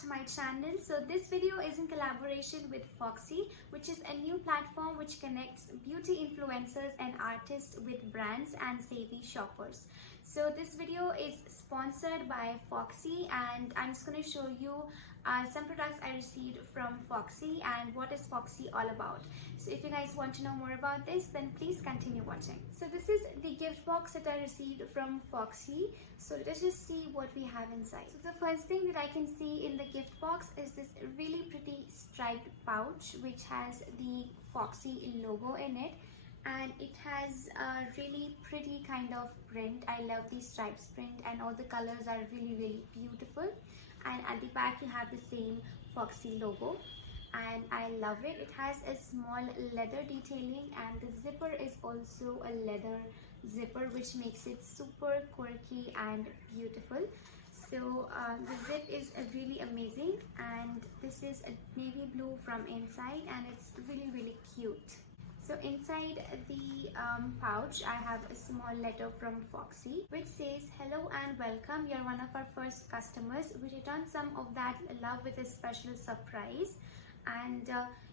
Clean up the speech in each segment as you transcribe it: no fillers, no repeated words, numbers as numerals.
to my channel. So this video is in collaboration with Foxy, which is a new platform which connects beauty influencers and artists with brands and savvy shoppers. So this video is sponsored by Foxy, and I'm just going to show you some products I received from Foxy and what is Foxy all about. So if you guys want to know more about this, then please continue watching. So this is the gift box that I received from Foxy. So let's just see what we have inside. So the first thing that I can see in the gift box is this really pretty striped pouch which has the Foxy logo in it, and it has a really pretty kind of print. I love the stripes print and all the colors are really beautiful. And at the back you have the same Foxy logo and I love it. It has a small leather detailing and the zipper is also a leather zipper, which makes it super quirky and beautiful. So the zip is really amazing, and this is a navy blue from inside and it's really cute. So inside the pouch, I have a small letter from Foxy which says, "Hello and welcome. You're one of our first customers. We return some of that love with a special surprise. And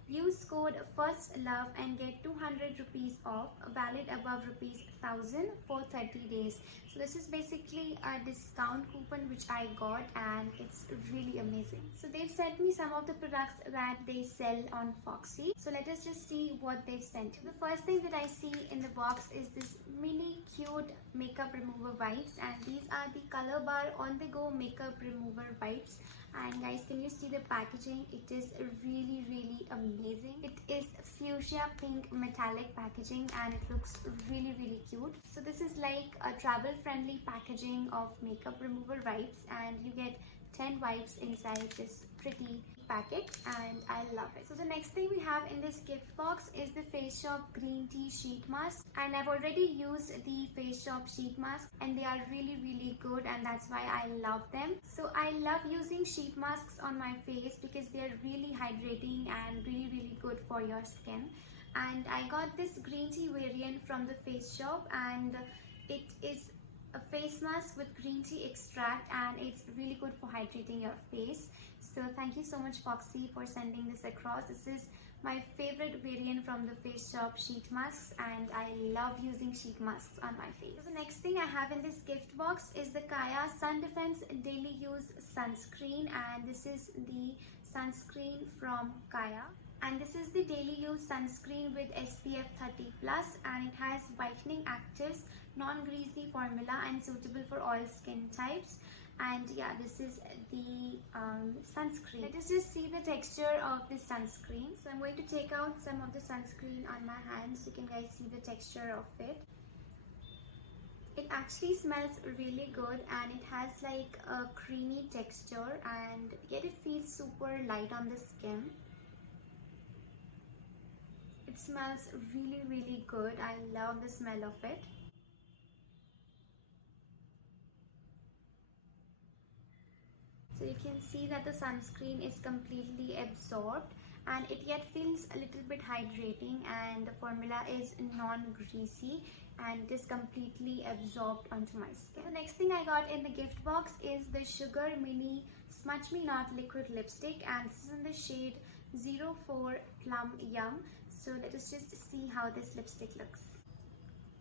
use code FIRSTLOVE and get 200 rupees off, valid above rupees 1000 for 30 days. So this is basically a discount coupon which I got, and it's really amazing. So they've sent me some of the products that they sell on Foxy. So let us just see what they've sent. The first thing that I see in the box is this mini cute makeup remover wipes, and these are the Color Bar on the go makeup remover wipes. And guys, can you see the packaging? It is really amazing. It is fuchsia pink metallic packaging and it looks really cute. So this is like a travel friendly packaging of makeup remover wipes, and you get 10 wipes inside this pretty packet, and I love it. So the next thing we have in this gift box is the Face Shop green tea sheet mask, and I've already used the Face Shop sheet mask and they are really good, and that's why I love them. So I love using sheet masks on my face because they are really hydrating and really good for your skin. And I got this green tea variant from the Face Shop, and it is a face mask with green tea extract and it's really good for hydrating your face. So thank you so much Foxy for sending this across. This is my favorite variant from the Face Shop sheet masks, and I love using sheet masks on my face. So the next thing I have in this gift box is the Kaya Sun Defense Daily Use Sunscreen, and this is the sunscreen from Kaya. And this is the daily use sunscreen with SPF 30+, and it has whitening actives, non-greasy formula and suitable for all skin types. And yeah, this is the sunscreen. Let us just see the texture of this sunscreen. So I'm going to take out some of the sunscreen on my hands so you can guys see the texture of it. It actually smells really good and it has like a creamy texture, and yet it feels super light on the skin. It smells really good. I love the smell of it. So you can see that the sunscreen is completely absorbed and it yet feels a little bit hydrating, and the formula is non-greasy and it is completely absorbed onto my skin. The next thing I got in the gift box is the Sugar Mini Smudge Me Not Liquid Lipstick, and this is in the shade 04 Plum Yum. So let us just see how this lipstick looks.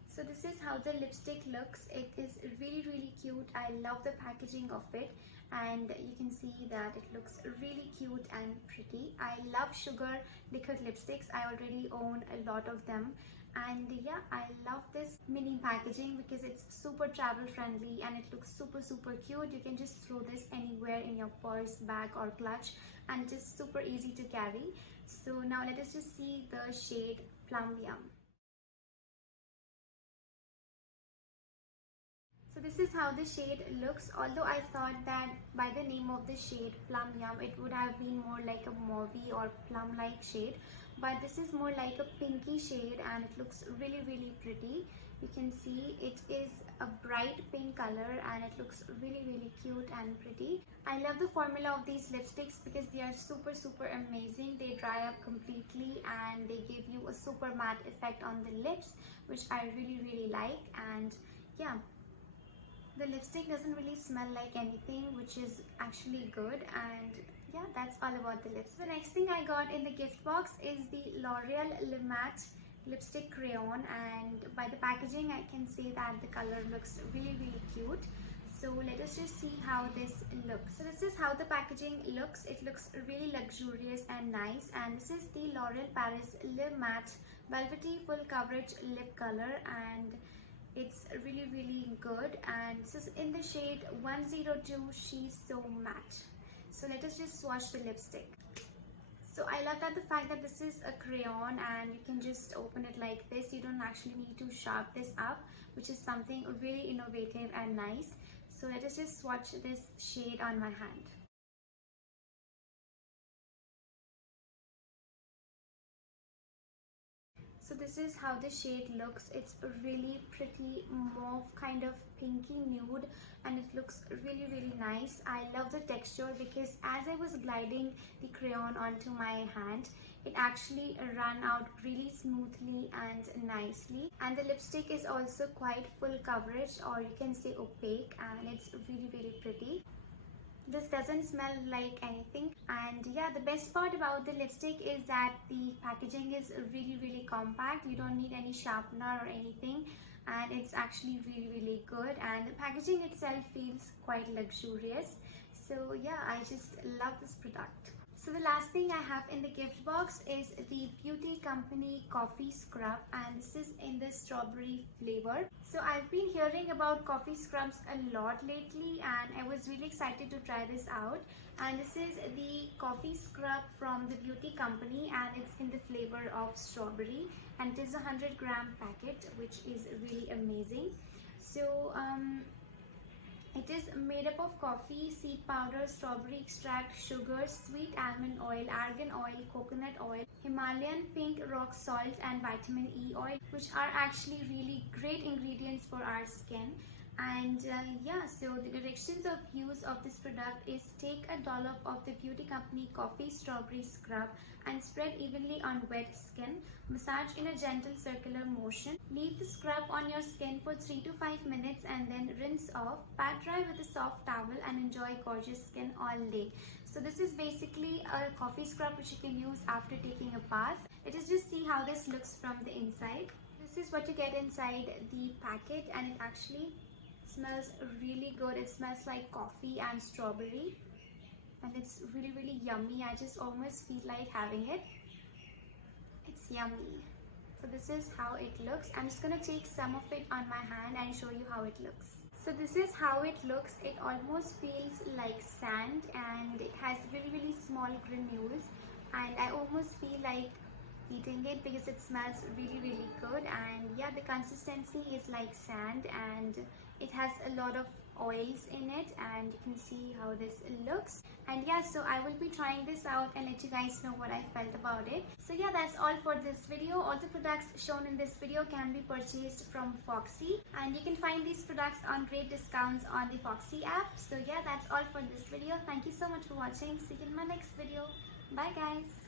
So this is how the lipstick looks. It is really cute. I love the packaging of it, and you can see that it looks really cute and pretty. I love sugar liquid lipsticks. I already own a lot of them, and yeah, I love this mini packaging because it's super travel friendly and it looks super cute. You can just throw this anywhere in your purse, bag or clutch, and it's just super easy to carry. So now let us just see the shade Plum Yum. So this is how the shade looks, although I thought that by the name of the shade Plum Yum it would have been more like a mauvey or plum like shade, but this is more like a pinky shade and it looks really pretty. You can see it is a bright pink color and it looks really cute and pretty. I love the formula of these lipsticks because they are super amazing. They dry up completely and they give you a super matte effect on the lips, which I really like. And yeah, the lipstick doesn't really smell like anything, which is actually good, and yeah, that's all about the lips. The next thing I got in the gift box is the L'Oreal Le Matte lipstick crayon, and by the packaging I can say that the color looks really cute. So let us just see how this looks. So this is how the packaging looks. It looks really luxurious and nice, and this is the L'Oreal Paris Le Matte Velvety Full Coverage Lip Color, and it's really good, and this is in the shade 102 She's So Matte. So let us just swatch the lipstick. So I love that the fact that this is a crayon and you can just open it like this. You don't actually need to sharp this up, which is something really innovative and nice. So let us just swatch this shade on my hand. So this is how the shade looks. It's a really pretty mauve kind of pinky nude, and it looks really nice. I love the texture because as I was gliding the crayon onto my hand, it actually ran out really smoothly and nicely. And the lipstick is also quite full coverage, or you can say opaque, and it's really pretty. This doesn't smell like anything, and yeah, the best part about the lipstick is that the packaging is really compact. You don't need any sharpener or anything, and it's actually really good, and the packaging itself feels quite luxurious. So yeah, I just love this product. So the last thing I have in the gift box is the Beauty Company coffee scrub, and this is in the strawberry flavor. So I've been hearing about coffee scrubs a lot lately, and I was really excited to try this out. And this is the coffee scrub from the Beauty Company, and it's in the flavor of strawberry, and it is a 100-gram packet, which is really amazing. So it is made up of coffee, seed powder, strawberry extract, sugar, sweet almond oil, argan oil, coconut oil, Himalayan pink rock salt, and vitamin E oil, which are actually really great ingredients for our skin. And yeah, so the directions of use of this product is take a dollop of the Beauty Company coffee strawberry scrub and spread evenly on wet skin. Massage in a gentle circular motion. Leave the scrub on your skin for 3 to 5 minutes and then rinse off. Pat dry with a soft towel and enjoy gorgeous skin all day. So this is basically a coffee scrub which you can use after taking a bath. Let us just see how this looks from the inside. This is what you get inside the packet, and it actually smells really good. It smells like coffee and strawberry, and it's really yummy. I just almost feel like having it. It's yummy. So this is how it looks. I'm just gonna take some of it on my hand and show you how it looks. So this is how it looks. It almost feels like sand, and it has really small granules, and I almost feel like eating it because it smells really good. And yeah, the consistency is like sand, and it has a lot of oils in it, and you can see how this looks. And yeah, so I will be trying this out and let you guys know what I felt about it. So yeah, that's all for this video. All the products shown in this video can be purchased from Foxy, and you can find these products on great discounts on the Foxy app. So yeah, that's all for this video. Thank you so much for watching. See you in my next video. Bye guys.